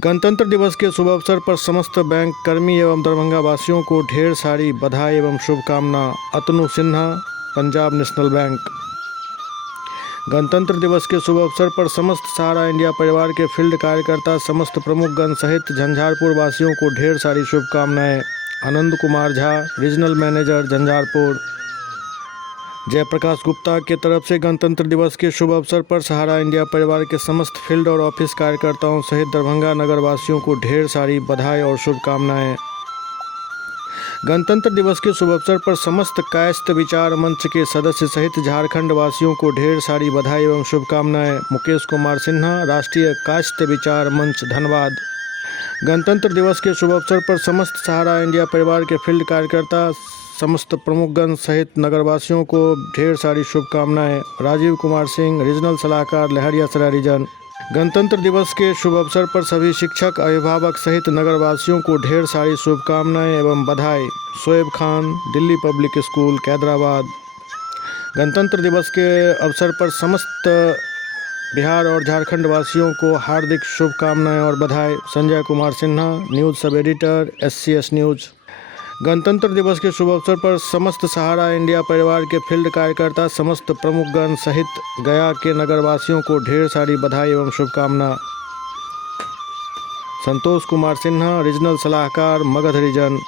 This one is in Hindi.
गणतंत्र दिवस के शुभ अवसर पर समस्त बैंक कर्मी एवं दरभंगा वासियों को ढेर सारी बधाई एवं शुभकामना। अतनु सिन्हा, पंजाब नेशनल बैंक। गणतंत्र दिवस के शुभ अवसर पर समस्त सहारा इंडिया परिवार के फील्ड कार्यकर्ता, समस्त प्रमुखगण सहित झंझारपुर वासियों को ढेर सारी शुभकामनाएं। Anand Kumar Jha, regional manager Jhanjharpur. जयप्रकाश गुप्ता के तरफ से गणतंत्र दिवस के शुभ अवसर पर सहारा इंडिया परिवार के समस्त फील्ड और ऑफिस कार्यकर्ताओं सहित दरभंगा नगर वासियों को ढेर सारी बधाई और शुभकामनाएं। गणतंत्र दिवस के शुभ अवसर पर समस्त कायस्थ विचार मंच के सदस्य सहित झारखंड वासियों को ढेर सारी बधाई एवं शुभकामनाएं। मुकेश कुमार सिन्हा, राष्ट्रीय कायस्थ विचार मंच, धनबाद। गणतंत्र दिवस के शुभ अवसर पर समस्त सहारा इंडिया परिवार के फील्ड कार्यकर्ता, समस्त प्रमुखगण सहित नगरवासियों को ढेर सारी शुभकामनाएं। राजीव कुमार सिंह, रीजनल सलाहकार, लहरियासराय रीजन। गणतंत्र दिवस के शुभ अवसर पर सभी शिक्षक, अभिभावक सहित नगरवासियों को ढेर सारी शुभकामनाएं एवं बधाई। Shoaib Khan, Delhi public school, Hyderabad. गणतंत्र दिवस के अवसर पर समस्त बिहार और झारखंड वासियों को हार्दिक शुभकामनाएं और बधाई। Sanjay Kumar Sinha, news sub editor, SCS news. गणतंत्र दिवस के शुभ अवसर पर समस्त सहारा इंडिया परिवार के फील्ड कार्यकर्ता, समस्त प्रमुखगण सहित गया के नगरवासियों को ढेर सारी बधाई एवं शुभकामना। संतोष कुमार सिन्हा, रीजनल सलाहकार, मगध रीजन।